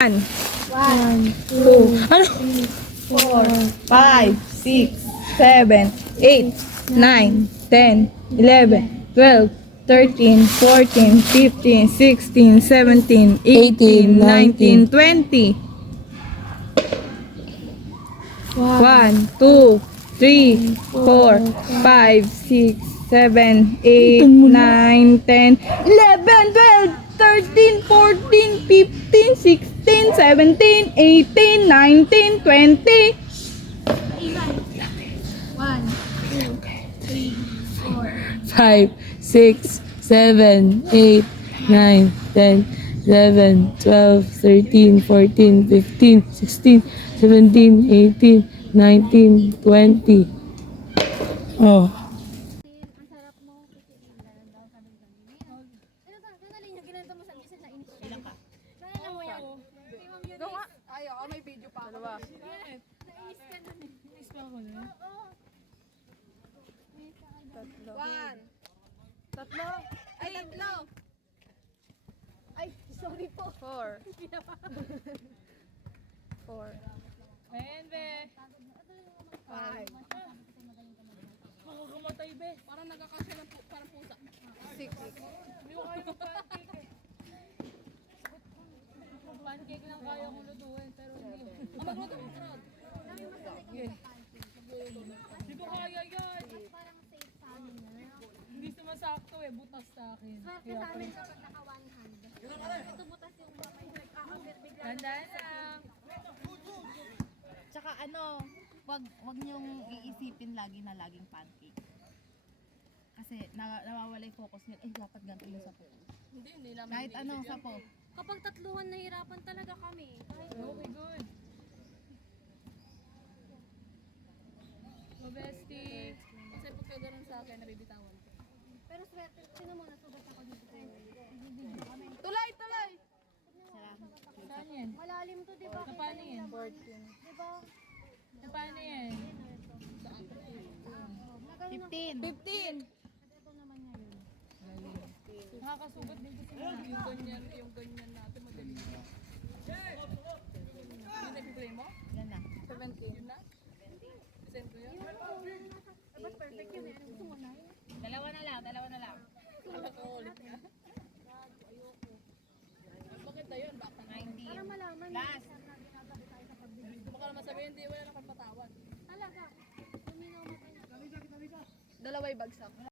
1, 2, 4, 5, 6, 7, 8, 9, 10, 11, 12, 13, 14, 15, 16, 17, 18, 19, 20. 1, 2, 3, 4, 5, 6, 7, 8, 9, 10, 11, 12, 13, 14, 15, 16, 17, 18, 19, 20. 5, 6, 7, 8, 9, 10, 11, 12, 13, 14, 15, 16, 17, 18, 19, 20. Oh. Ang sarap mo. Sandali niya, ginanto mo sa bisa na inis. Ilang ka? Naalala mo yan? Kay Ma'am Eunice. Ay, may video pa. Dalawa. Nainis ka nun. Nainis pa ako nun? Oo. Tatlo. 1. Tatlo. Ay, tatlo. Ay, sorry po. 4. 4. Ayan, be. 5. Makakamatay, be. Parang nagkakasya ng parang pusa. 6. Hindi ko kaya mag-pancake eh. Pancake lang kaya kong lutuin, pero hindi. Magluto mo, Rod. Hindi ko kaya yan. Parang safe sa amin na. Hindi sumasakto eh, butas sa akin. Swerte sa amin kapag naka one hand. Ito butas yung kamay. Nagkakagat bigla. Tandaan lang. Tsaka wag niyong iisipin lagi na laging pancake. Kasi nawawala yung focus niyo. Eh, dapat ganito yung sapo. Hindi namin. Kahit anong sapo. Kapag tatluhan, nahirapan talaga kami. Okay, good. So, bestie. Kasi pagka ganun sa akin, nabibitawan ko. Pero swerte, sino mo nasugat ako dito sa inyo? Tulay, tulay! Saan yan? Malalim to, di ba? Sa paano yan? Di ba? Sa paano yan? Nagaling ako. 15. 15! Ito naman ngayon. Nakakasugat din kasi Yung ganyan natin, madali. Yung nag-play mo? Yan na. 17. Yun na? Send ko yun? Dapat perfect yun eh. Ano gusto mo na? Dalawa na lang. Kala ko ulit nga. Bakit na yun? Baka na. 19. Para malaman. Last. Na ginagabi tayo sa pagbibigay. Baka naman sabihin, hindi, wala na kang patawad. Talaga. Luminaw mo tayo. Dalaway bagsak.